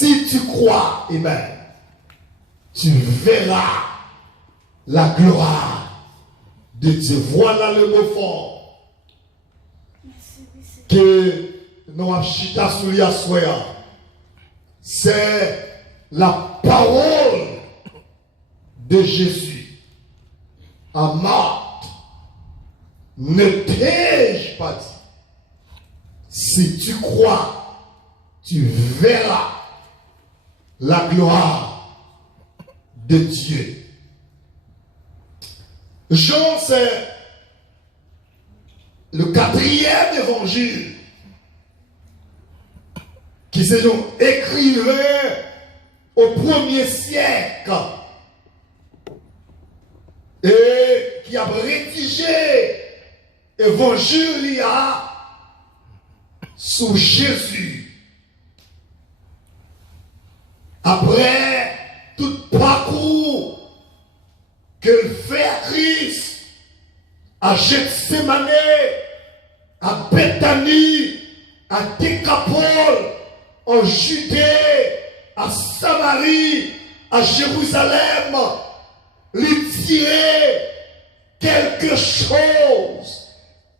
Si tu crois, amen, tu verras la gloire de Dieu. Voilà le mot fort que nous avons chita sur l'Yassoya. C'est la parole de Jésus à Marthe. Ne t'ai-je pas dit? Si tu crois, tu verras la gloire de Dieu. Jean, c'est le 4e évangile qui se écrivait au 1er siècle et qui a rédigé évangile sous Jésus. Après tout parcours que fait Christ à Gethsémane, à Bethanie, à Décapole, en Judée, à Samarie, à Jérusalem, lui tirer quelque chose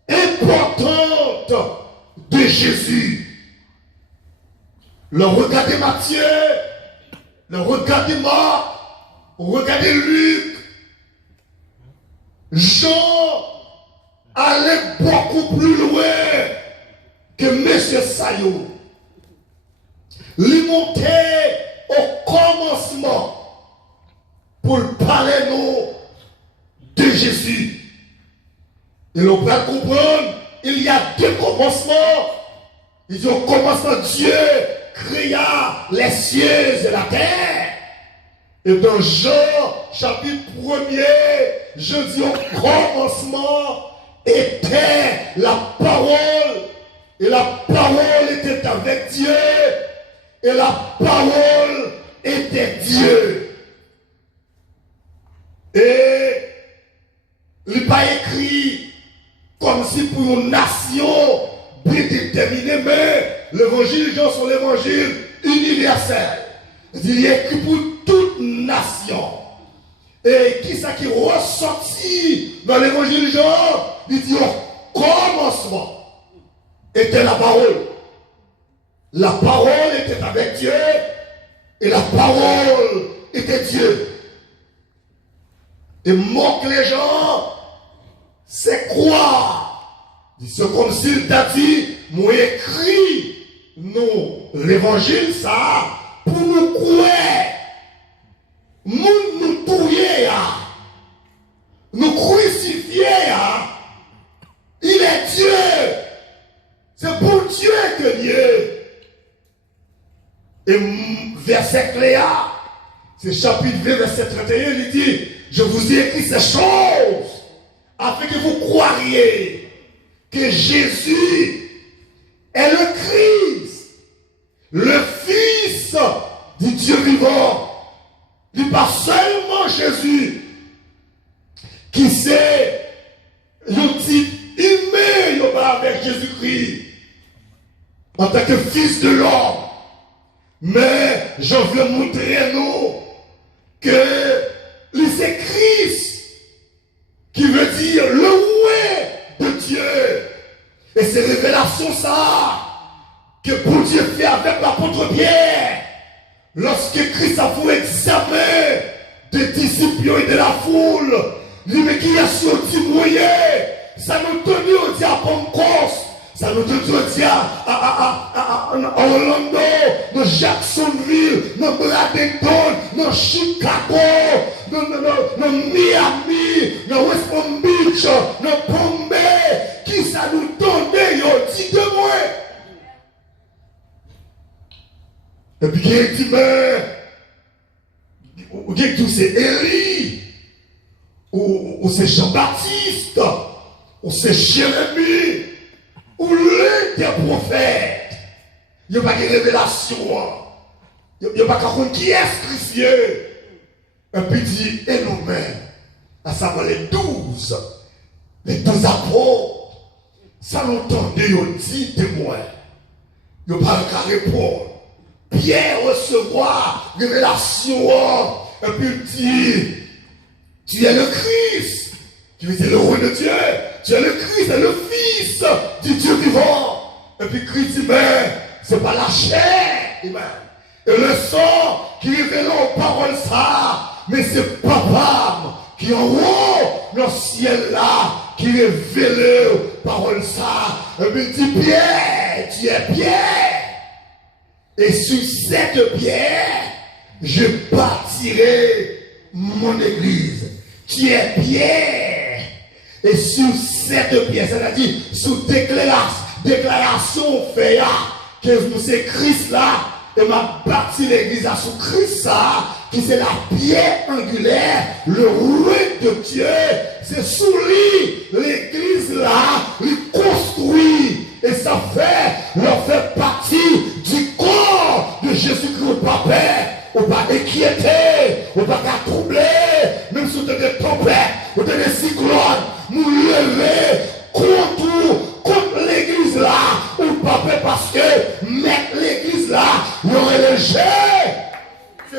importante de Jésus. Le regardez Matthieu, le regardez Marc, regardez Luc. Jean allait beaucoup plus loin que M. Sayo. Il montait au commencement pour parler nous de Jésus. Et l'on peut comprendre, il y a deux commencements. Il dit au commencement, Dieu créa les cieux et la terre. Et dans Jean, chapitre 1er, je dis au commencement était la parole. Et la parole était avec Dieu. Et la parole était Dieu. Et il n'est pas écrit comme si pour une nation bien déterminée, mais l'évangile, Jean, c'est l'évangile universel. Il est écrit pour toute nation. Et qui ça qui ressortit dans l'évangile Jean? Il dit au commencement était la parole. La parole était avec Dieu et la parole était Dieu. Et moque les gens, c'est croire. C'est comme s'il t'a dit, moi écrit, nous, l'évangile, ça, pour nous croire. Nous touiller, nous crucifier, il est Dieu. C'est pour Dieu que Dieu. Et verset Cléa, c'est chapitre 20, verset 31, il dit, je vous ai écrit ces choses afin que vous croiriez que Jésus est le Christ, le Fils du Dieu vivant. Il n'est pas seulement Jésus qui sait le type humain avec Jésus-Christ en tant que Fils de l'homme. Mais je veux montrer nous que c'est Christ qui veut dire le roi de Dieu. Et c'est révélation ça que pour Dieu fait avec l'apôtre Pierre. Lorsque Christ a fait examen des disciples et de la foule, il dit qui a sorti moyen, ça nous tenait au dit à Pentecôte, ça nous tenait au dit à Orlando, dans Jacksonville, dans Bradenton, dans Chicago, dans Miami, dans West Palm Beach, dans Bombay, qui ça nous tenait au dit de moi. Et puis il dit, mais, ou c'est Élie, ou c'est Jean-Baptiste, ou c'est Jérémie, ou l'un des prophètes. Il n'y a pas de révélation. Il n'y a pas de qui est Christian. Et puis il dit, et nous-mêmes, à savoir les 12 apôtres, ça l'entendait, ils ont dit témoins. Ils n'ont pas qu'à répondre. Pierre recevoir révélation, et puis il dit, tu es le Christ, tu es le roi de Dieu, tu es le Christ, le Fils du Dieu vivant. Et puis Christ dit, mais c'est pas la chair, amen. Et le sang qui révèle aux paroles ça, mais c'est Papa qui en haut, dans le ciel là, qui révèle aux paroles ça. Et puis il dit, Pierre, tu es Pierre. Et sur cette pierre, je bâtirai mon église. Tu es Pierre. Et sur cette pierre, c'est-à-dire sous déclaration fait que c'est Christ là, et m'a bâti l'église là sous Christ là, qui c'est la pierre angulaire, le roi de Dieu. C'est sous lui, l'église là, il construit. Et ça leur fait partie du corps de Jésus-Christ. Ou pas peur, ou pas inquiéter, ou pas troubler, même si vous êtes des tempêtes, vous êtes des cyclones, nous lever contre l'église là, ou pas peur parce que mettre l'église là, il y aurait le jet.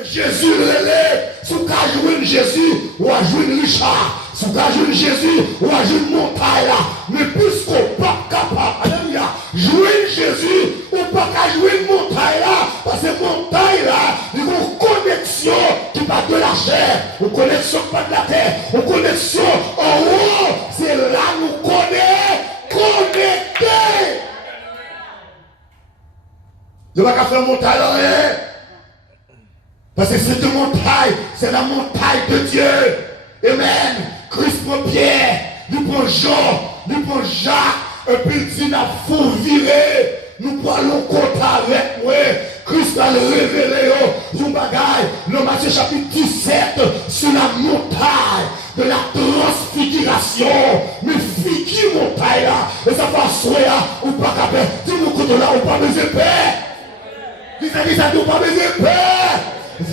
Jésus relève, si vous jouez Jésus, ou à jouer Richard. Si vous jouez Jésus, ou à jouer une montagne là. Mais puisqu'on n'est pas capable, alléluia, jouer Jésus, ou pas qu'à jouer une montagne là. Parce que montagne là, il y a une connexion qui part de la chair, une connexion qui part de la terre, une connexion en haut. C'est là nous connectés. Je ne vais pas faire montagne là, rien. Parce que cette montagne, c'est la montagne de Dieu. Amen. Christ prend Pierre, nous prend Jean, nous prend Jacques, et puis il dit, nous faut virer, nous parlons compte avec moi. Christ a révélé, nous bagaille, dans Matthieu chapitre 17, sur la montagne de la transfiguration. Mais figure montagne là, et ça va soyer, ou pas capable. Dis-nous côté là, ou pas besoin de paix. Dis-nous, ou pas besoin de paix.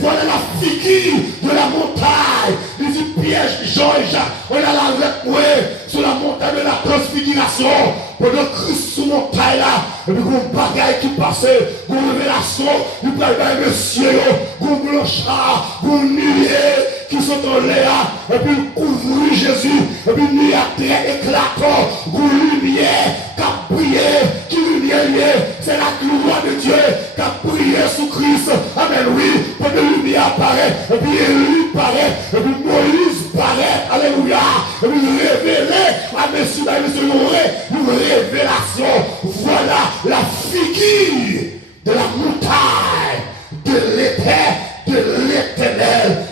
Voilà la figure de la montagne. Il dit Pierre, Jean et Jacques, on est là avec moi sur la montagne de la transfiguration. Pendant Christ sur la montagne là, et puis un bagaille qui passait, une révélation, il peut y avoir un monsieur, un blanchard, un nuée qui sont en l'air, et puis il couvre Jésus, et puis il y a très éclatant, une lumière qui a brillé, qui lumière, c'est la gloire de Dieu qui a brillé sous Christ. Amen, oui, pendant la lumière apparaît, et puis Élie paraît, et puis Moïse paraît, alléluia, et puis révélé à monsieur, une révélation. Voilà la figure de la montagne, de l'éternel.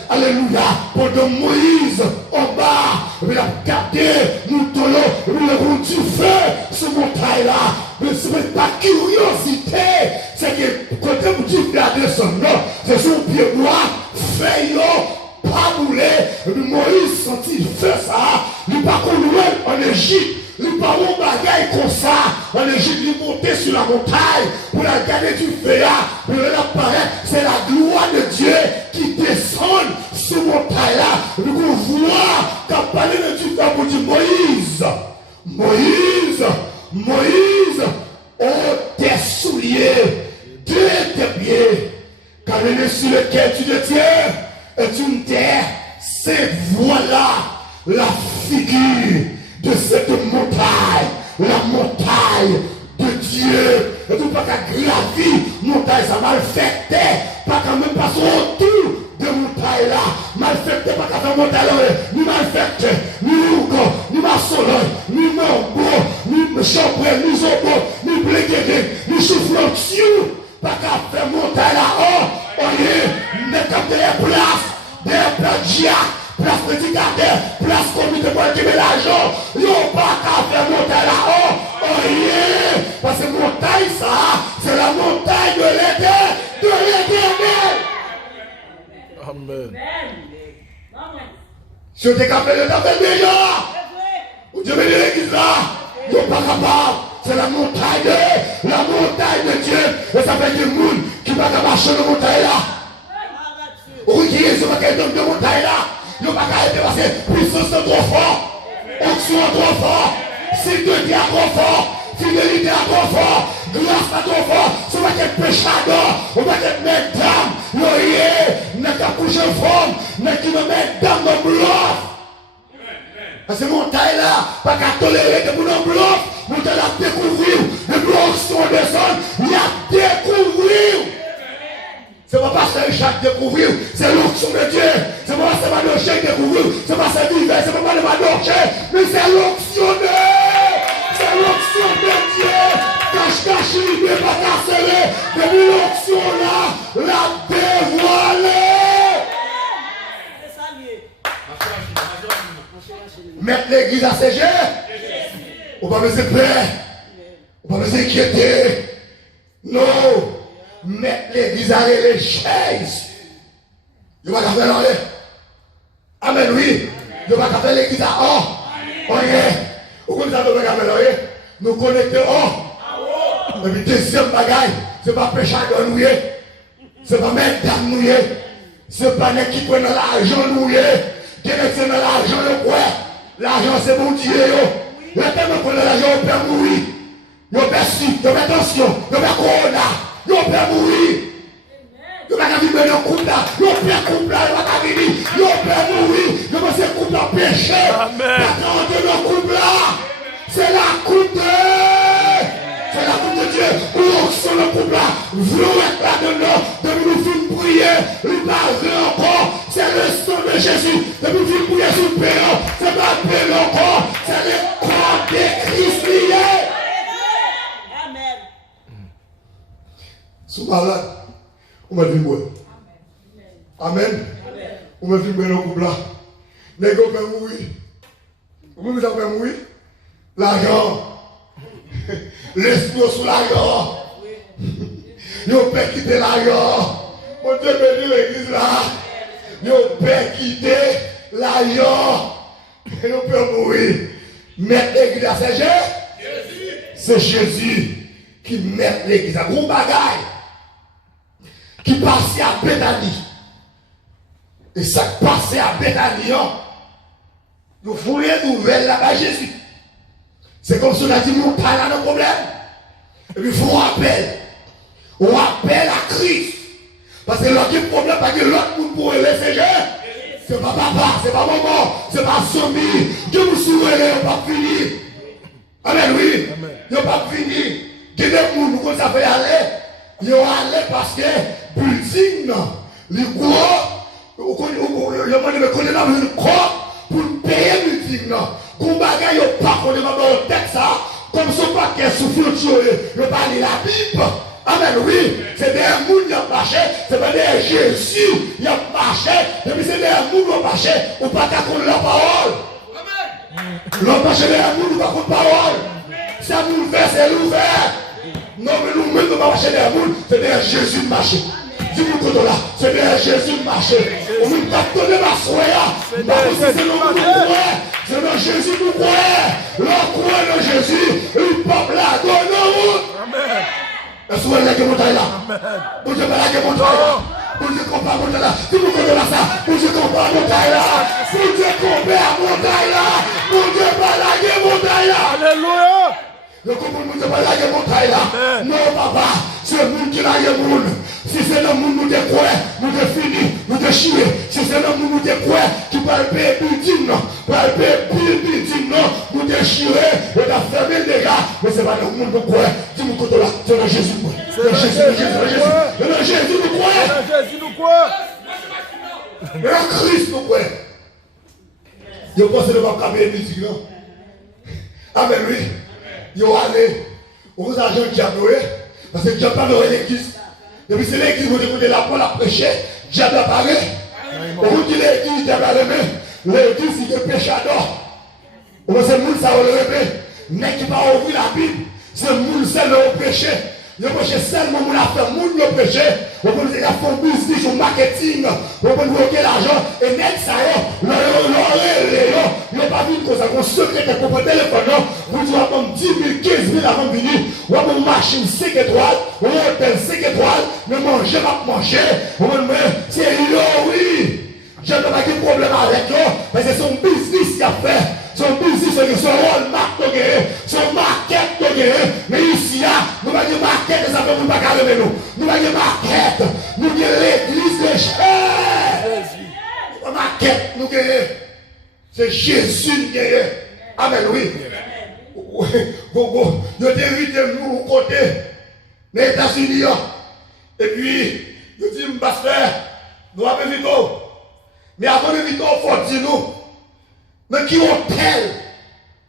Alléluia. Pendant Moïse en bas, il a gardé nous donnons, il a rendu feu sur montagne là. Mais ce n'est pas curiosité, c'est que quand vous dites garder son nom, c'est son pied droit, fait pas bouler. Et puis Moïse sentit faire ça, il pas qu'on en Égypte. Il pas un bagaille comme ça. En Égypte, il montait sur la montagne pour la garder du feu. Pour l'apparaître, c'est la gloire de Dieu qui descend sur la montagne là. Nous voyons qu'à parler de Dieu pour dire Moïse, oh tes souliers, de tes pieds, car le lieu sur lequel tu te tiens est une terre. C'est voilà la figure de cette montagne, la montagne de Dieu. Et tout pas qu'à gravir, montagne, ça mal fait, pas quand même passer autour de montagne là, mal fait, pas qu'à faire montagne là, ni mal fait, ni Rougon, ni Massolon, ni Mambo, ni Chambrel, ni Zobo, ni Bléguéré, ni Chouflantiou, pas qu'à faire montagne là, oh, mais comme des places, des plagiats, place prédicateur, place comité pour équiper l'argent, ils n'ont pas qu'à faire montagne là-haut, oh yeah, parce que montagne ça, c'est la montagne de l'éternel. Amen. Si on est capable de faire meilleur, ou Dieu bénit l'église là, ils n'ont pas capable, c'est la montagne de Dieu, et ça fait du monde qui va marcher dans la montagne là. Oui, qui est sur la montagne là. Nous ne pouvons pas arrêter parce que puissance est trop fort, onction est trop fort, sécurité est trop fort, fidélité est trop fort, grâce est trop fort, va être péchador, on va être mesdames, nous n'a qu'à coucher femme, n'a qui me mettre dans mon bluff. Parce que mon taille là, pas qu'à tolérer que mon bluff, mon taille a découvrir, le bluff sont descend, il a découvrir. C'est pas parce que Richard découvrir, c'est l'onction de Dieu. C'est pas parce que Madoché découvrir, c'est pas ça d'hiver, c'est pas le Madoché, mais c'est l'onction de c'est l'onction de Dieu. Cache-cache, il n'est pas carcéré. Depuis l'onction là, la dévoilée. Mettre l'église à ses jeux. On va pas besoin de peur. On va pas besoin d'inquiéter. Non. Mettre l'église à les chaises. Il va faire l'enlever. Amen, oui. Il va faire l'église à oh. Vous connaissez ce que nous connectons. Et puis deuxième bagaille, ce n'est pas péchador nous. Ce n'est pas même dame nous. Ce n'est pas qui prennent l'argent nous. Qui est dans l'argent le quoi. L'argent c'est mon Dieu. Le temps de prendre l'argent, on peut mourir. On peut suivre, on peut tension, on peut corona. On peut mourir. On peut vivre dans le couple là. On peut couple là, on peut vivre. On peut mourir. On peut se couple dans le péché. Amen. Dans le couple là. C'est la coupe de Dieu. Où sont le couple là? Voulons être là-dedans. Depuis nous finissons prier, nous parlons encore. C'est le sang de Jésus. Depuis nous finissons prier sur le pénon. C'est pas le pénon encore. C'est le corps de Christ lié. Amen. Sous malade, on m'a dit moi. Amen. On m'a dit moi dans le couple là. Les gars peuvent mourir. Vous me avez mourir? L'argent. L'esprit sous l'argent. Ils peut quitter l'argent. Mon Dieu bénit l'église là. Ils peut quitter l'argent. Et nous pouvons mourir. Mettre l'église à ses jeux. C'est Jésus qui met l'église à gros bagaille. Qui passait à Béthanie. Et ça passait à Béthanie. Nous voulons une nouvelle là-bas Jésus. C'est comme si on a dit, nous pas là nos problèmes. Et puis il faut on appelle à Christ. Parce que l'autre problème, parce que l'autre monde pour laisser gérer. C'est pas papa, c'est pas maman, c'est pas Somi. Dieu vous souhaite, il n'a pas fini. Amen, oui. Il n'a pas fini. Qui des gens nous ça fait aller. Ils ont allé parce que building, les gros, on connaît dans une croix pour payer building. Qu'on bagaille au pas qu'on est dans le texte ça, comme son paquet souffle sur le parler la Bible. Amen, oui. C'est des gens qui ont marché, c'est pas des Jésus qui ont marché, et puis c'est des gens qui ont marché, ou pas qu'à connaître la parole. Amen. L'on marché des gens qui n'ont pas connaître la parole. Ça nous fait, c'est l'ouvert. Non, mais nous-mêmes, nous ne pas marcher des gens, c'est des Jésus de marché. Dis-nous que là, c'est des Jésus de marché. On ne peut pas donner ma soya. C'est dans Jésus nous croyons. L'on croit dans Jésus. Le peuple là, donne-nous. Amen. Est-ce que vous avez la montagne là? Vous avez la montagne là? Vous avez compris la montagne là? Dis-nous que là ça. Vous avez compris la montagne là? Vous avez compris la montagne là? Vous avez pas la montagne là? Alléluia. Le couple nous dit pas la montagne là. Non papa, c'est le monde qui l'a le monde. Si c'est le monde nous décroît, nous définit, nous déchirons. Si c'est le monde nous décroît, qui va le payer building, va le payer building, nous déchirer, et la fermer les gars. Mais c'est pas le monde nous croit. Dis-moi que là, c'est le Jésus. C'est le Jésus, le Jésus nous croit. Le Jésus nous croit. Le Christ nous croit. Je pense que ne va pas payer building, non? Amen, oui. Ils ont allé aux agents diable, parce que Dieu n'a pas l'église. Depuis c'est l'église, vous écoutez la parole à prêcher, diable apparaît. Vous dites l'église, diable a levé. L'église, il est péchador. C'est le monde, ça va le lever. Mais qui va ouvrir la Bible, c'est le monde, c'est le péché. Le péché seulement, on a fait le monde, le péché. On peut dire qu'il y a un business, un marketing. On peut bloquer l'argent. Et net ça, il n'y a pas vu que ça, on secrétaire pour le téléphone. Vous dites, on va 10 000, 15 000 avant de venir. On va une machine 5 étoiles. On va un hôtel 5 étoiles. Mais manger, va manger. On va c'est oui. Je n'ai pas de problème avec eux. Mais c'est son business qu'il a fait. Son business, c'est son Walmart, son market, mais ici, nous avons avons une maquette, ça fait nous pas carrément nous. Nous avons une maquette. Nous avons l'église de Jésus. Une maquette, nous avons. C'est Jésus qui est. Amen, oui. Vous évitez nous au côté des États-Unis. Et puis, vous dites, pasteur, nous avons vite. Mais avant de vite, il faut dire nous. Mais qui hôtel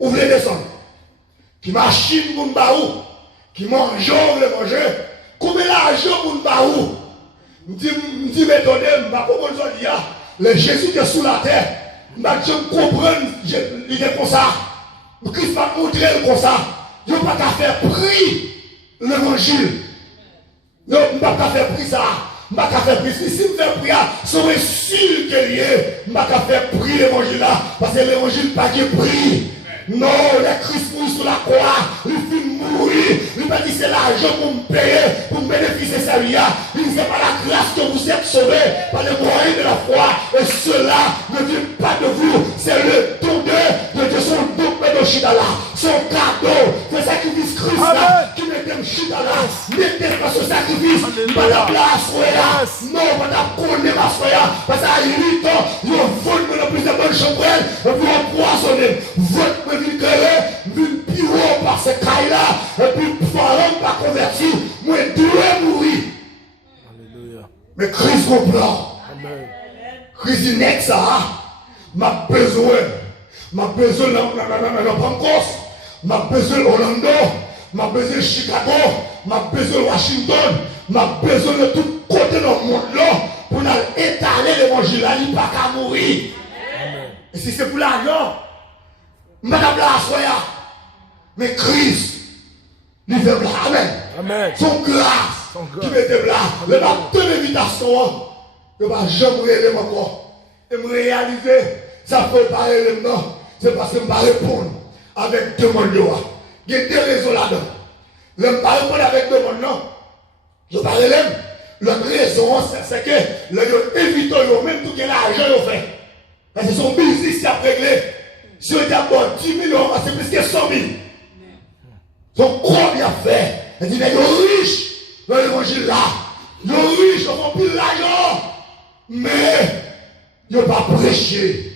vous voulez descendre? Qui machine pour nous baou? Qui mange, vous voulez manger? Combien d'argent pour nous baou? Je dis, mais attendez, je ne sais pas comment je dis. Le Jésus qui est sous la terre, je comprends, il est comme ça. Christ va montrer comme ça. Je ne peux pas faire prier l'évangile. Je ne peux pas faire prier ça. Je ne peux pas faire prier. Si je fais prier, soyez sûr qu'il y ait. Je ne peux pas faire prier l'évangile là. Parce que l'évangile n'est pas qui prie. Non, le Christ mourit sur la croix, il fait mourir, il m'a dit c'est l'argent pour me payer, pour me bénéficier de sa vie. Il dit c'est par la grâce que vous êtes sauvés, par le moyen de la foi, et cela ne vient pas de vous, c'est le don de Dieu, son don de Chidala, son cadeau, le sacrifice Christ là, qui mettez Chidala, mettez pas ce sacrifice, pas la place, non, pas la connaître ma soya, parce qu'à 8 ans, vous volez le plus de bonnes chambrelles, et vous empoisonnez, votre vie créée, une bureau par ce caille-là, et puis Pharaon pas converti, moi dois mourir. Alléluia. Mais Christ comprend. Amen. Christ dit n'est ça, m'a besoin dans Pancos, m'a besoin Orlando, m'a besoin Chicago, m'a besoin Washington, m'a besoin de tout côté dans le monde là, pour étaler l'évangile là, il n'y a pas qu'à mourir. Amen. Et si c'est pour l'argent, madame la soya, mais Christ, il fait là, amen. Amen. Son grâce, qui mettait là, le bâton d'invitation, je ne vais jamais réaliser encore. Et me réaliser, ça peut pas réaliser, non, c'est parce que je ne vais pas répondre avec demande. Il y a deux raisons là-dedans. Je ne vais pas répondre avec demande, non. Je ne vais pas répondre. L'autre raison, c'est que le évite même tout l'argent qu'il fait. Parce que son business a réglé. Si on d'abord 10 millions, c'est plus que 100 000. Son corps bien fait. Il dit, mais ils sont riches dans l'évangile là. Ils sont riches, ils font plus l'argent. Mais ils n'ont pas prêché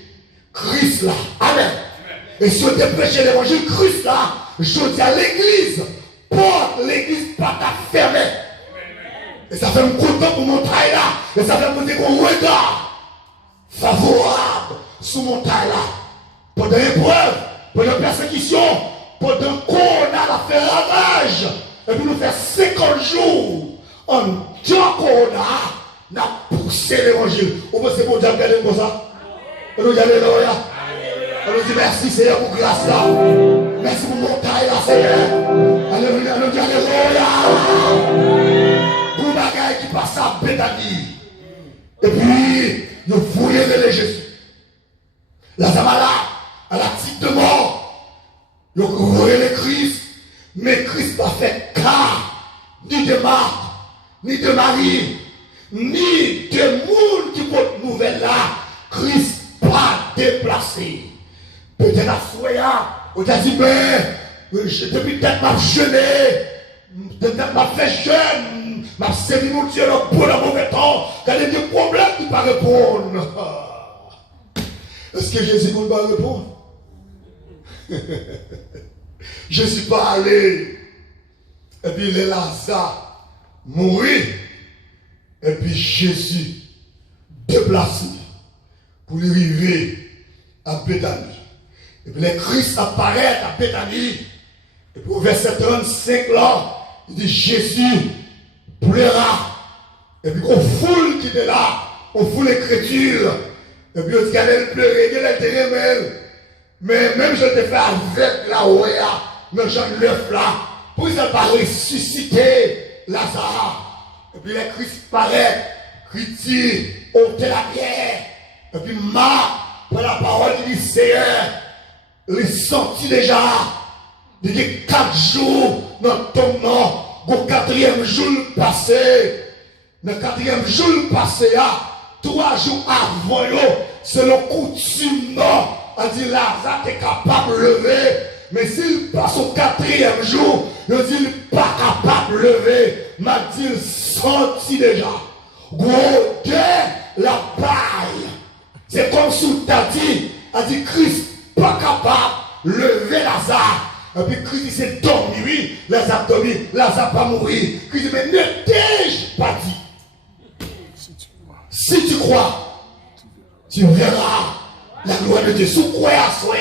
Christ là. Amen. Et si on te prêché l'évangile Christ là, je dis à l'église, porte l'église pas ta fermée. Et ça fait me content pour mon taille là. Et ça fait me dire qu'on regarde favorable sur mon taille là. Pendant l'épreuve, pendant la persécution, pendant qu'on a fait ravage, et puis nous faire 50 jours, en tant qu'on a poussé l'évangile. On peut se dire regarder comme ça. Et nous alléluia. On nous dit merci Seigneur pour grâce là. Merci pour mon taille là Seigneur. Alléluia. Nous dit alléluia. Pour bagaille qui passe à Béthanie. Et puis, nous voyons les Jésus. La Zamala. À la titre de mort, il voyait le Christ, mais Christ n'a fait cas ni de Marthe, ni de Marie, ni de monde qui porte nouvelle là. Christ pas déplacé. Peut-être à Soya, on t'a dit, mais depuis peut-être m'a jeûné, peut-être m'a fait jeûne, m'a servi mon Dieu dans le mauvais temps, quand il y a des problèmes qui ne pas répondre. Est-ce que Jésus ne va pas répondre? Je ne suis pas allé. Et puis les Lazare mourir. Et puis Jésus déplacé pour arriver à Béthanie. Et puis les Christ apparaît à Béthanie. Et puis au verset 35 là, il dit Jésus pleura. Et puis qu'on foule qui était là, on foule l'écriture. Et puis on dit qu'elle pleurait, qu'elle était rebelle. Mais même je te fais avec la Ouéa, le Jean l'œuf là, pour qu'ils n'aient pas ressuscité Lazare. Et puis les Christ paraît, critique, ôter la pierre. Et puis Marc, pour la parole du Seigneur, les sentit déjà, depuis 4 jours dans ton nom, au 4e jour passé, le 4e jour passé, 3 jours avant, selon coutume, non. On dit Lazare est capable de lever, Mais s'il passe au 4e jour, il dit il n'est pas capable de lever. M'a dit il senti déjà. Gros de la paille. C'est comme si tu as dit Christ pas capable de lever Lazare. Et puis Christ s'est dormi, oui. Lazare dormi, Lazare pas mourir. Christ dit mais ne t'ai-je pas dit. Si tu crois, tu verras la gloire de Dieu. Si tu crois à soi,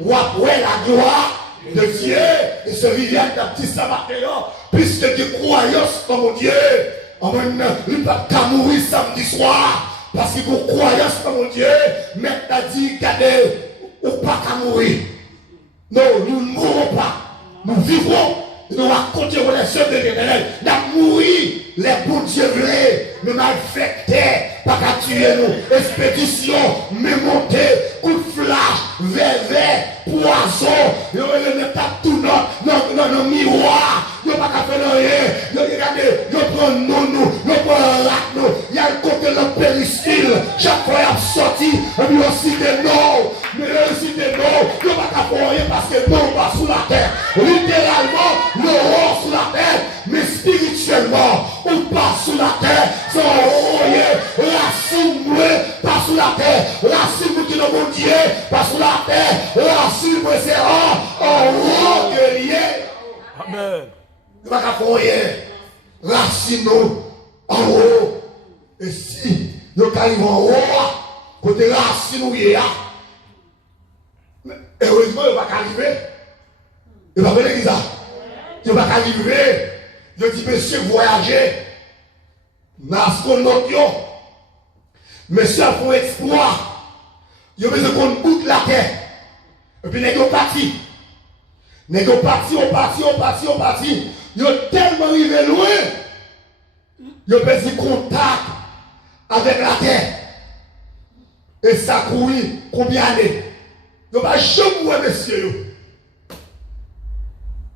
ou après la gloire de Dieu. Et ce rivière d'un petit Samaritain, puisque tu crois en mon Dieu, il ne peut pas mourir samedi soir. Parce que pour croyance en mon Dieu, mais t'as dit, regardez, ou pas qu'à mourir. Non, nous ne mourrons pas. Nous vivrons. Nous racontons les sœurs de l'éternel. Nous avons mouru. Les bons dieux voulaient nous malfecter. Pas qu'à tuer nous. Expédition, mémontée, coup de flash, vervet, poison. Nous ne tapons tout dans le miroir. Nous ne pas qu'à faire rien. Nous regardez, nous prenons nous prenons nous. Il y a le côté de péristyle. Chaque fois il a sorti. Et puis aussi des noms. Mais aussi des noms. Nous ne pas qu'à faire rien parce que nous pas sous la terre. Littéralement, nous sommes sous la terre. Mais spirituellement, on passe sous la terre. Sans rien. Racine, pas sous la terre. Racine, qui nous mon Dieu, pas sous la terre. Racine, c'est en haut de lié. Amen. Nous ne pouvons pas faire rien. Racine, en haut. Et si nous arrivons en haut, côté racine, nous y est. Heureusement, il ne va pas arriver. Il ne va pas venir ça. Il ne va pas arriver. Je dis, monsieur, voyager. Nasconote, monsieur a fait un exploit. Il a besoin qu'on boucle la terre. Et puis, nous sommes partis. Nous sommes partis. Ils ont tellement arrivé loin. Ils ont perdu contact avec la terre. Et ça courit combien d'années? Ils n'ont pas jamais voir monsieur.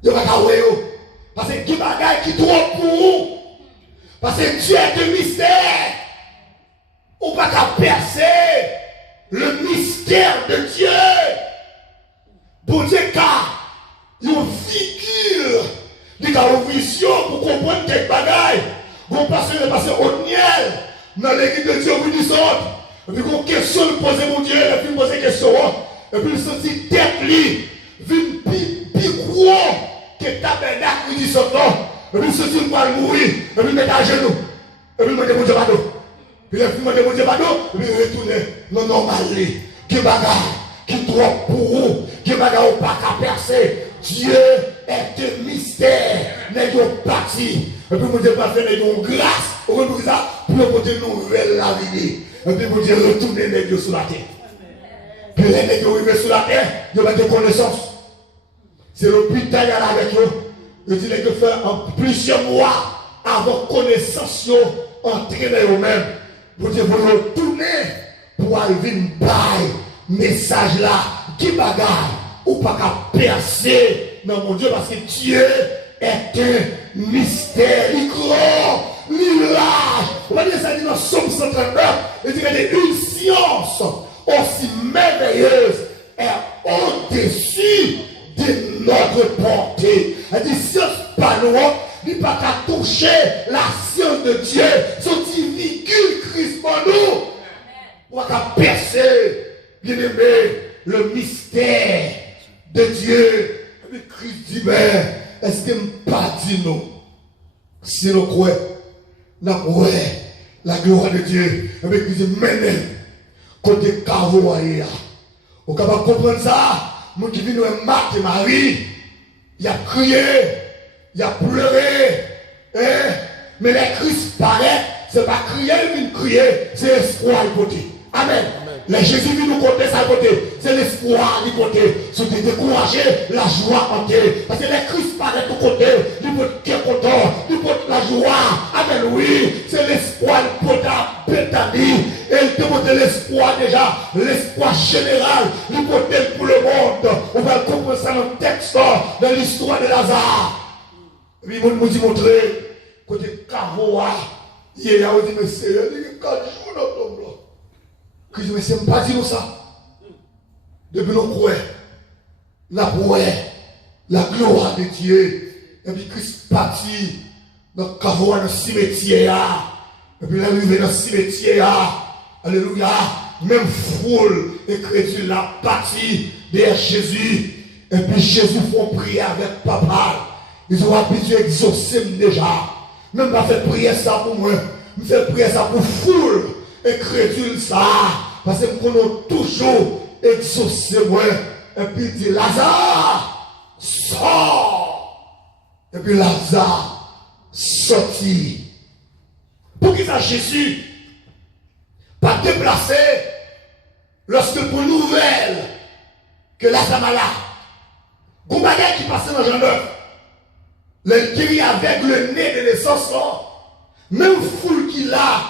Ils n'ont pas voir. Parce que qui bagaille qui trop pour vous. Parce que Dieu est de mystère. On ne peut pas percer le mystère de Dieu. Bon Dieu, car il y a une figure, il y a une vision pour comprendre quelques bagailles. Vous passez au niel dans l'église de Dieu, vous dites ça. Et puis, une question, vous posez mon Dieu, et puis vous posez une question. Et puis, vous sentez tête, lui, vient plus gros que tabernacle, vous dites ça. Et puis, vous sentez une fois mourir, et puis, vous mettez à genoux. Et puis, vous mettez mon Dieu pardon. Puis, vous mettez mon Dieu pardon, et puis, vous retournez dans le normal. Qui bagaille, qui trop pour vous, qui bagaille, pas qu'à percer. Dieu est un mystère, n'est pas parti. Et puis, mon Dieu va faire une grâce, pour porter une nouvelle la vie. Et puis, mon Dieu retourner les dieux sur la terre. Puis, les nègres arrivent sur la terre, ils ont des connaissances. C'est l'hôpital avec eux. Je dis que faire en plusieurs mois avant connaissance, entrer dans eux-mêmes. Pour dire, vous retourner pour arriver une baille, message là, qui bagarre, ou pas qu'à percer dans mon Dieu, parce que Dieu est un mystère, il grand, il large. On va dire ça dit dans Somme 139, il dit qu'il y a une science aussi merveilleuse et au-dessus de notre portée. Elle dit science pas loin, il pas qu'à toucher la science de Dieu, son petit véhicule Christ pour nous. On va qu'à percer, bien aimé, le mystère de Dieu. Et puis Christ dit, mais est-ce qu'il ne pas dit nous? Si nous croyons, nous croyons la gloire de Dieu. Et puis Christ dit, mais côté carreau, on peut comprendre ça. Moi qui vis dans Marthe et Marie, il a crié, il a pleuré. Mais les Christ paraît, c'est pas crier, il vient crier, c'est espoir du côté. Amen. Les Jésus vient nous compter ça côté. C'est l'espoir du côté. C'est de décourager la joie en terre. Parce que les Christ paraît du côté. Du côté content. Du côté la joie. Amen. Oui. C'est l'espoir pour ta Bethanie. Et il te montre l'espoir déjà. L'espoir général. Du côté pour le monde. On va comprendre ça dans le texte. Dans l'histoire de Lazare. Et puis, il m'a dit montrer. Côté Cavoa. Il a dit, mais c'est 4 jours dans ton blanc. Christ ne s'est pas dit ça. Depuis nous croyons, la la gloire de Dieu. Et puis Christ partit dans le cimetière. Et puis il est arrivé dans le cimetière. Alléluia. Même foule et crédule la partie derrière Jésus. Et puis Jésus fait prier avec papa. Ils ont habitué à exaucer déjà. Même pas fait prier ça pour moi. Je fais prier ça pour foule et crédule ça. Parce que nous avons toujours exaucé moi. Et puis il dit Lazare, sors. Et puis Lazare sortit. Pour qu'il sache Jésus pas déplacé lorsque pour nouvelle que Lazare malade. Bon bagage qui passait dans Jean 9. Le guéri avec le nez de naissance, même foule qu'il a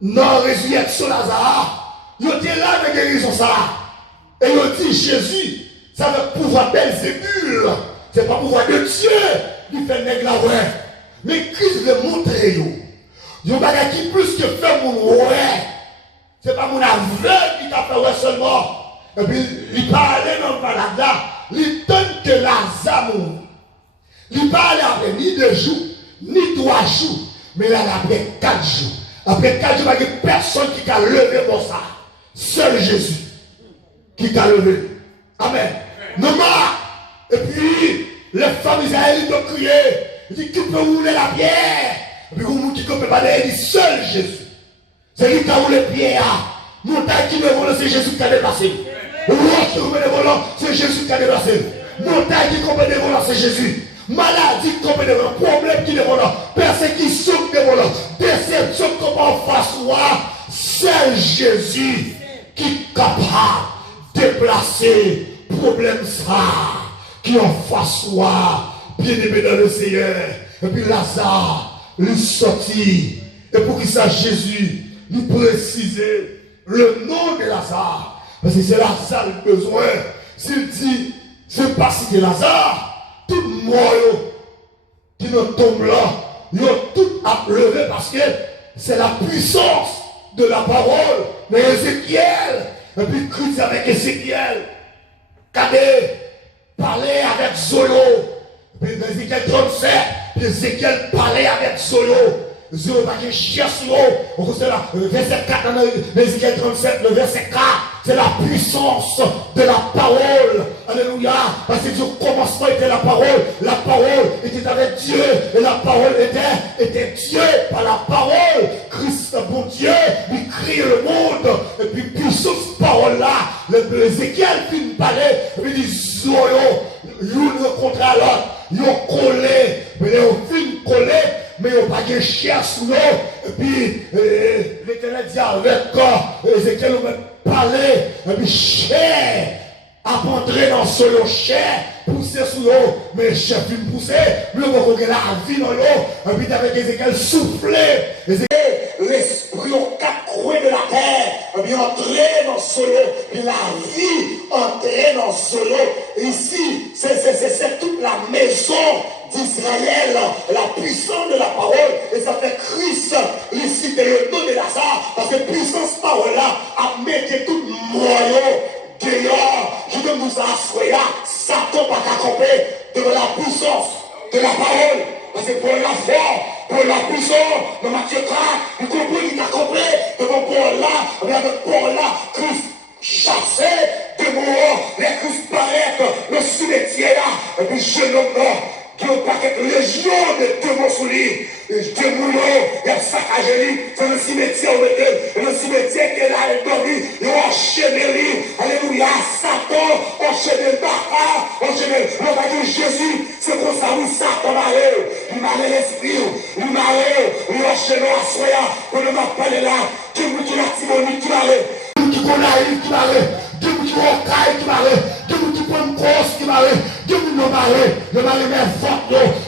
dans résurrection Lazare, il était là de guérison ça. Et il dit Jésus, ça veut pouvoir Belzébul. C'est pas pouvoir de Dieu qui fait nègre la ouais. Mais Christ veut montrer yo. Yon bagay qui plus que fait mon ouais. C'est pas mon aveugle qui t'a fait ouais seulement. Et puis il parlait dans le balada. Il donne que Lazare mourut. Il parlait après ni 2 jours, ni 3 jours. Mais là après 4 jours. Après 4 jours, il n'y a personne qui a levé pour ça. Seul Jésus qui t'a levé. Amen. Non, et puis, les femmes israélites ont crié. Ils disent qui peut rouler la pierre. Et puis, vous qui ne peut pas dire, il dit seul Jésus. C'est lui qui a roulé la pierre. Montagne qui me vole, c'est Jésus qui a déplacé. Roche qui me vole, c'est Jésus qui a déplacé. Montagne qui me vole, c'est Jésus. Maladie qui me vole, problème qui me vole, persécution qui me vole, déception qui me en face, c'est Jésus qui est capable de déplacer problème ça, qui en face soi, bien aimé dans le Seigneur. Et puis Lazare, il sortit. Et pour qu'il sache Jésus, nous préciser le nom de Lazare. Parce que c'est Lazare le besoin. S'il dit, c'est pas si c'est Lazare, tout le monde qui nous tombe là, ils ont tout à lever parce que c'est la puissance de la parole de Ézéchiel. Et puis Christ avec Ézéchiel, Cadet, parlait avec Zolo. Et puis dans Ézéchiel 37, puis Ézéchiel parlait avec Zolo. Zolo va dire cherche l'eau. Le verset 4 dans Ézéchiel 37, le verset 4, c'est la puissance de la parole. Alléluia. Parce que Dieu au commencement était la parole était avec Dieu, et la parole était Dieu par la parole. Christ, bon Dieu, il crée le monde, et puis puissance parole là, Ézéchiel finit de parler, et puis il dit Zolo, l'une rencontre à l'autre, ils ont collé, mais ils ont fini de coller. Mais ils n'ont pas de chair sous l'eau. Et puis, l'Éternel dit avec Ézéchiel, on va parler. Et puis, chair, abandonner dans ce lot, chair, pousser sous l'eau. Mais chair vient pousser. Mais on va regarder la vie dans l'eau. Et puis, avec Ézéchiel, souffler. L'esprit aux 4 coins de la terre. Et puis, entrer dans ce lot. Puis la vie entrer dans ce lot. Ici, c'est toute la maison d'Israël, la puissance de la parole, et ça fait Christ, ici, le nom de Lazare, parce que puissance parole là, a mis tout moyen dehors, je vais nous asseoir, Satan pas qu'à camper devant la puissance de la parole, parce que pour la foi, pour la puissance, dans Matthieu 4, vous comprenez qu'il a campé devant Paul là, avec Paul là, Christ chassé, démon, les Christ paraître, le cimetière là, et puis jeune homme là, qui ont pas quelques légions de démons sous lui, des moulons, il y a saccagé, c'est le cimetière où il est, le cimetière qui est là, il dormi, ils ont enchaîné lui, alléluia, Satan, enchaîné le bâtard, enchaîné, on va dire Jésus, c'est comme ça, oui, Satan m'arrête, il m'arrête l'esprit, il m'arrête, il enchaîné à soya, pour ne pas parler là, qui vous qui l'a timonique, qui m'arrête, qui connaît, qui m'arrête, qui vous qui rocaille, qui m'arrête, qui vous qui prend une grosse, qui m'arrête, qui vous le mari met fort,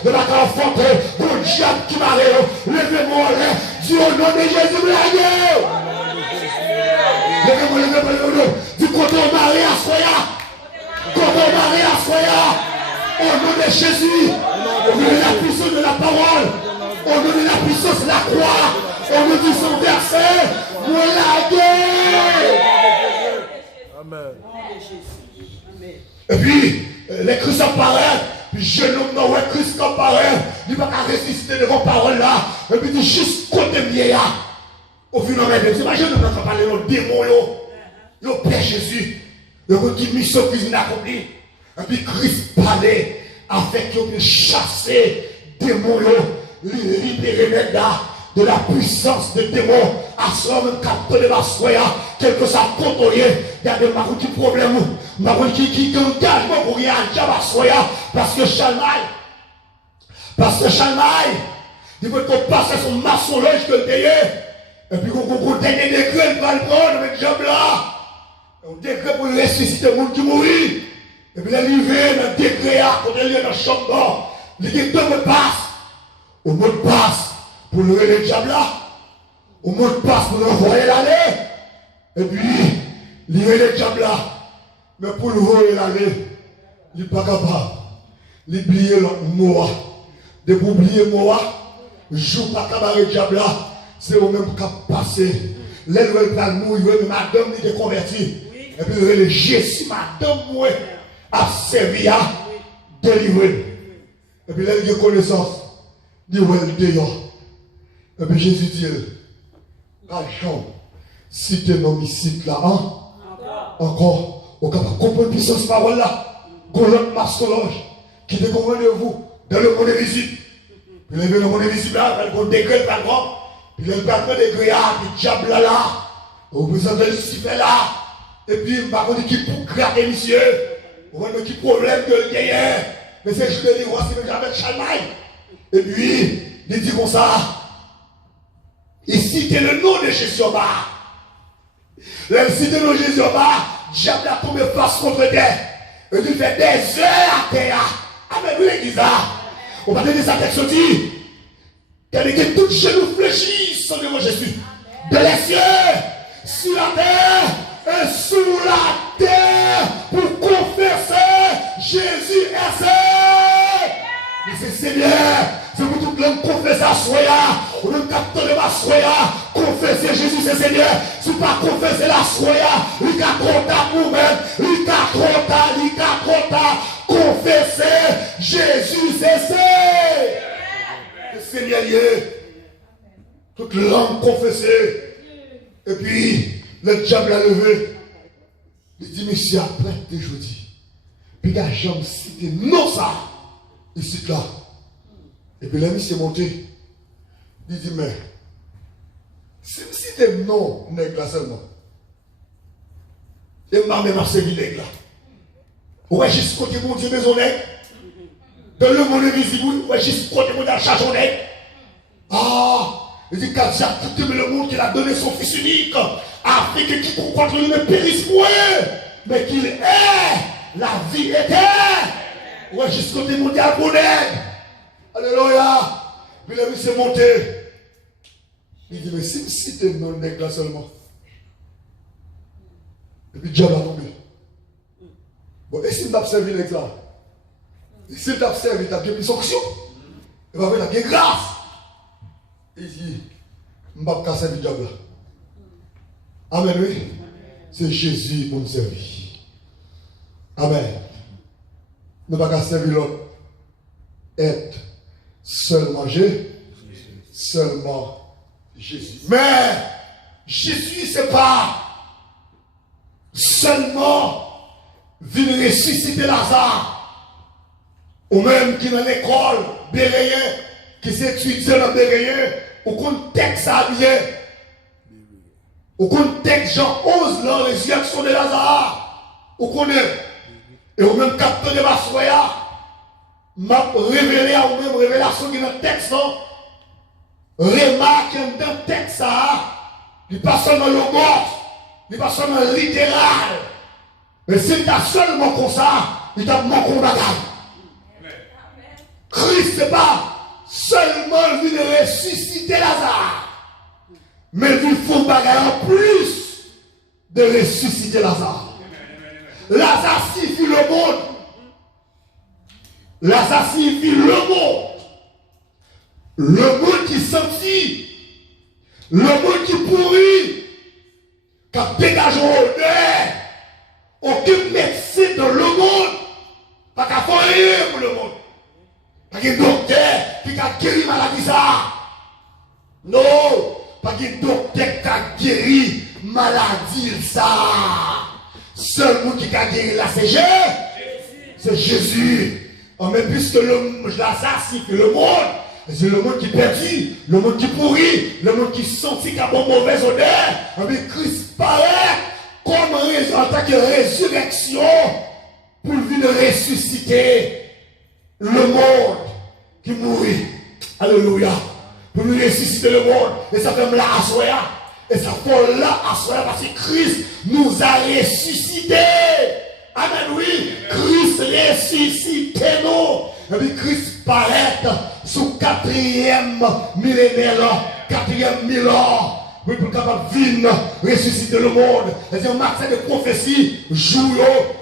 le matin fort, le diable qui m'arrête, levez-moi, Dieu au nom de Jésus, levez-moi, du côté au mari à soya, côté au mari à soya, au nom de Jésus, au nom de la puissance de la parole, au nom de la puissance de la croix, au nom du son verset, nous laguer. Amen. Et puis, les Christ apparaissent, puis jeune homme non, ouais, Christ apparaît, il va pas résister devant parole là, et puis il juste côté vieillard. Au final, c'est pas jeune homme qui parle de démon, yo Père Jésus, yo qui mission cuisine accomplie, et puis Christ parlait avec yo de chasser démon, libérer les gars de la puissance des démons, à ce moment capteur de la soya, quel que soit contrôlé, il y a des marques qui problème, marques qui engagement pour réagir à la soya, parce que Chalmaï, il veut qu'on passe son maçonnage que le payé, et puis qu'on dernier décret, il va le prendre avec ce job là, un décret pour ressusciter le monde qui mourit, et puis l'arrivée dans le décret, quand il est dans le chambre, il dit deux mots de passe, au mot de passe, pour lever le diable là, au mot de passe pour l'envoyer l'aller, et puis, lever le diable là, mais pour l'envoyer l'aller, il n'est pas capable, il oublie le Moa, de pour oublier Moa, joue pas capable le diable là, c'est au même qui a passé, l'élève va mourir, mais madame il est convertie, et puis le Jésus, madame moi, a servi à délivrer, et puis là il a connaissance, il dit dehors. Et puis Jésus dit, la jambe, si tu es dans ici là, hein? Encore, on peut comprendre la puissance de parole là, qu'on l'autre maçonnage, qui te comprend de vous, dans le monde invisible. Puis il est dans le monde invisible là, il y a un décret par exemple, puis il y a un décret là, le diable là, on présente Lucifer là, et puis par contre, qui pour gratter monsieur, on voit qui problème que le gagnant, mais c'est juste de dire, c'est jamais Chalmaï. Et puis, il dit comme ça, il cite le nom de Jésus en bas. Il cite le nom de Jésus en bas, diable a tombé face contre terre. Et il fait des heures à terre. Amen, nous l'église là. On va donner sa texte dit, que toutes genoux fléchissent devant Jésus. De les cieux, sur la terre et sous la terre, pour confesser Jésus est Seigneur. C'est Seigneur. C'est pour tout le monde confesser à Soya, ou le capteur de la Soya, confesser Jésus c'est Seigneur. Si pas confesser la Soya, il a trop tard pour même, il a trop tard, confesser Jésus c'est Seigneur. Le Seigneur y est. Toute langue confessée. Et puis, le diable a levé. Il dit, monsieur, après, t'es jeudi. Puis, la jambe cité, non ça. Il cite là. Et puis l'ami s'est monté. Il dit, mais, si t'es non, nègre là seulement. Et ma mère m'a servi nègre là. Ouais, jusqu'au côté mon Dieu, maison nègre. Dans le monde invisible, ouais, jusqu'au côté mon Dieu, charge nègre. Ah, il dit, quand j'ai accepté le monde qu'il a donné son fils unique, afin que quiconque contre lui ne périsse point, mais qu'il ait la vie éternelle. Ouais, jusqu'au côté mon Dieu, mon nègre. Alléluia. Puis l'ami s'est monté. Il dit, mais si t'es non nègre là seulement. Et puis Dieu a tombé. Bon, et s'il t'a servi nègre là? Et s'il t'a servi, t'as bien pris sanction. Il va venir, t'as bien grâce. Il dit, je ne vais pas servir Dieu là. Amen, oui. C'est Jésus pour nous servir. Amen. Ne pas qu'à servir l'autre. Être seulement seulement Jésus. Mais Jésus, ce n'est pas seulement venir ressusciter Lazare, ou même qui dans l'école, Béréen, qui s'étudie dans Béréen, ou qu'on texte à bien, ou qu'on texte Jean 11, la résurrection de Lazare, ou qu'on est, et ou même capteur de Massoya, m'a révélé à vous-même révélation qui est dans le texte, non? Remarque dans le texte, il n'est pas seulement le mot, il n'est pas seulement littéral. Mais si tu as seulement comme ça, il t'a manqué un bagage. Christ, ce n'est pas seulement lui de ressusciter Lazare, mais il faut un bagage en plus de ressusciter Lazare. Lazare signifie le monde. Lazare signifie le monde. Le monde qui sentit, le monde qui pourrit, qui a dégagé au nez, aucun médecin dans le monde Pas qu'à faire rien pour le monde. Pas qu'un docteur qui a guéri maladie ça. Non. Pas qu'un docteur qui a guéri maladie ça. Seul monde qui a guéri là, c'est Jésus. C'est Jésus. Oh, mais puisque ça signifie le monde, c'est le monde qui est perdu, le monde qui pourrit, le monde qui sentit qu'il a une mauvaise odeur. Mais Christ paraît comme en tant que résurrection pour venir ressusciter le monde qui mourit. Alléluia. Pour nous ressusciter le monde. Et ça fait là à soi. Et ça fait là à soi parce que Christ nous a ressuscités. Amen, oui. Christ ressuscité nous. Et puis Christ paraît sous 4e millénaire, 4e mille ans. Oui, pour capable de venir ressusciter le monde. C'est-à-dire, marché de prophétie, jour,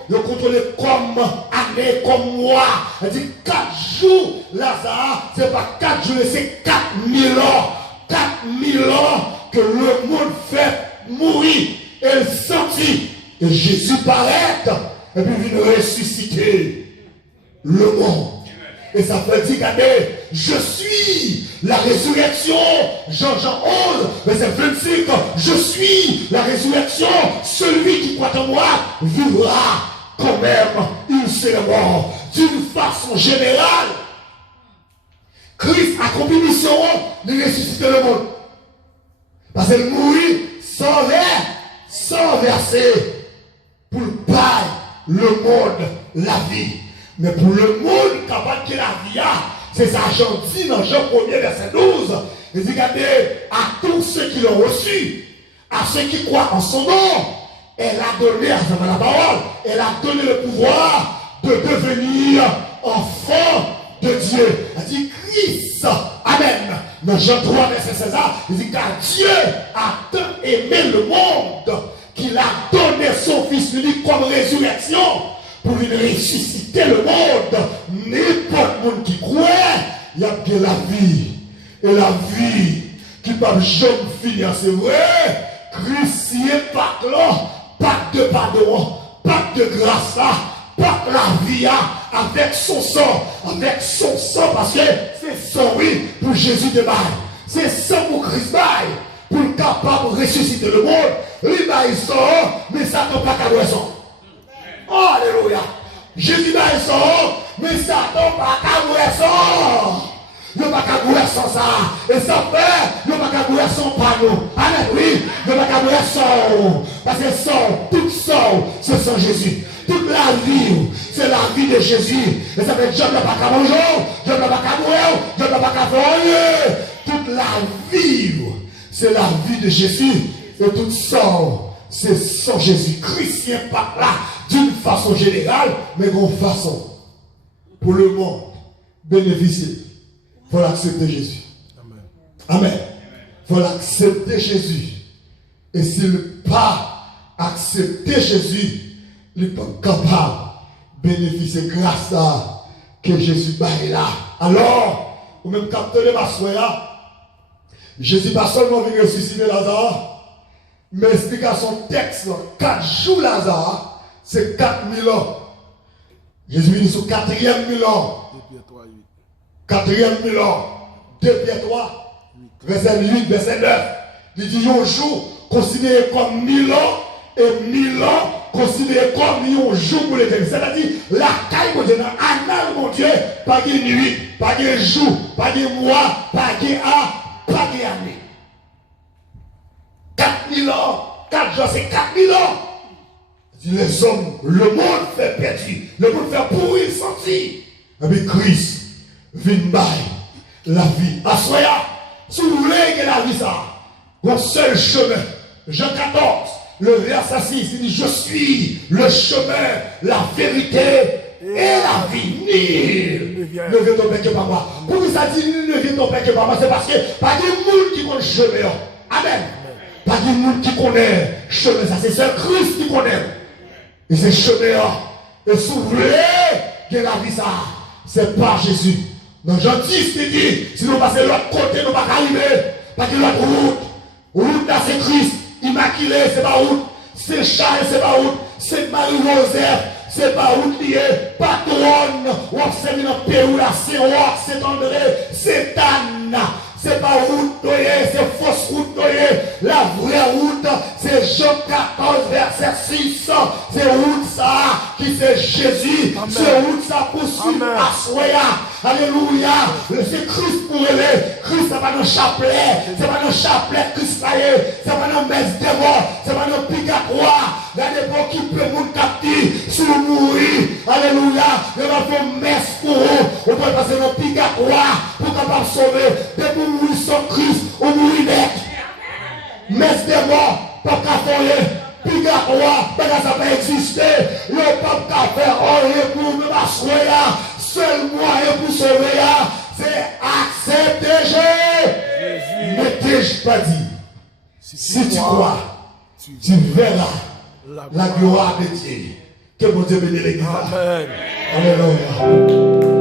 le contrôler comme année, comme mois. C'est-à-dire, 4 jours, Lazare, c'est pas 4 jours, c'est 4000 ans. 4000 ans que le monde fait mourir et sentit. Et Jésus paraît, et puis vient ressusciter le monde. Et ça veut dire, regardez, je suis la résurrection. Jean 11, verset 25. Je suis la résurrection. Celui qui croit en moi vivra quand même. Il sera mort. D'une façon générale, Christ a accompli mission de ressusciter le monde. Parce qu'il mourit sans verser pour pas le monde, la vie. Mais pour le monde capable que la vie a, c'est ça, Jean dit dans Jean 1er, verset 12. Il dit, regardez, à tous ceux qui l'ont reçu, à ceux qui croient en son nom, elle a donné, à la parole, elle a donné le pouvoir de devenir enfant de Dieu. Elle dit, Christ, amen. Dans Jean 3, verset 16, il dit, car Dieu a tant aimé le monde qu'il a donné son Fils unique comme résurrection. Pour lui ressusciter le monde, n'importe monde qui croit, il y a de la vie. Et la vie qui ne peut jamais finir, c'est vrai. Christ y est pas là, pas de pardon, pas de grâce là, pas la vie avec son sang, parce que c'est son oui pour Jésus de bail. C'est sang pour Christ bail, pour le capable de ressusciter le monde. Il bail son, mais ça ne peut pas qu'à son. Oh, alléluia. Jésus m'a dit, mais Satan pas qu'à son. Il n'y a pas qu'à sans ça. Et ça fait, il n'y a pas qu'à sans panneau. Amen, oui. Il n'y a pas qu'à son. Parce que tout son, c'est son Jésus. Toute la vie, c'est la vie de Jésus. Et ça fait, Dieu n'a pas qu'à manger, Dieu n'a pas qu'à mourir, Dieu n'a pas qu'à faire. Toute la vie, c'est la vie de Jésus. Et tout son, c'est son Jésus. Chrétien pas là. D'une façon générale, mais d'une façon pour le monde bénéficier. Il faut accepter Jésus. Amen. Amen. Il faut accepter Jésus. Et s'il n'a pas accepté Jésus, il n'est pas capable de bénéficier grâce à que Jésus est là. Alors, ou même capter les massoya, Jésus pas seulement venu ressusciter Lazare, mais explication texte, 4 jours Lazare, c'est 4000 ans. Jésus venu sur 4e mille ans. 4e mille ans. 2 Pierre 3, verset 8, verset 9. Il dit un jour considéré comme 1000 ans et 1000 ans considéré comme un jour pour l'éternité. C'est-à-dire, la caille de Dieu, anal mon Dieu, pas de nuit, pas de jour, pas de mois, pas de an, pas d'année. 4000 ans, 4 jours, c'est 4000 ans. Les hommes, le monde fait perdu, le monde fait pourrir, sentir. Mais Christ vient bailler la vie. Assoya, si vous voulez que la vie ça, un seul chemin. Jean 14, le verset 6, il dit, je suis le chemin, la vérité et la vie. Nul ne vient ton père que par moi. Pourquoi ça dit nul ne vient ton père que par moi? C'est parce que pas de monde qui connaît le chemin. Amen. Pas de monde qui connaît le chemin. Ça, c'est seul Christ qui connaît. Et c'est chemin. Et si vous voulez que la vie ça, c'est par Jésus. Dans Jean 10, il dit, si nous passons de l'autre côté, nous ne pouvons pas arriver. Parce que l'autre route, route là c'est Christ, immaculé, c'est pas route, c'est Charles, c'est pas route, c'est Marie-Rosaire, c'est pas oublié, patronne, ou observer dans le pays, là, c'est roi, c'est André, c'est Anne. C'est pas route, c'est fausse route, la vraie route, c'est Jean 14, verset 6. C'est route ça, qui c'est Jésus. C'est route ça pour suivre Assoya. Alléluia. C'est Christ pour aller. Christ, c'est pas dans le chapelet. C'est pas dans le chapelet Christ là. C'est pas dans le messe de mort. C'est pas dans le pigatoire. Regardez pour qui peut nous capter sur mourir. Alléluia. Il va faire messe pour vous. On peut passer dans le pigatoire pour capable sauver. Depuis mourir sans Christ, on mourit net. Messe de mort, pas qu'à faire. Pigatoire, pas qu'à ça peut exister. Il n'y a pas qu'à faire rien pour me m'assurer. Seul moyen pour sauver, c'est accepter Jésus. Mais t'ai-je pas dit, si tu crois, tu verras la gloire de Dieu. Que mon Dieu bénisse l'église. Amen. Alléluia.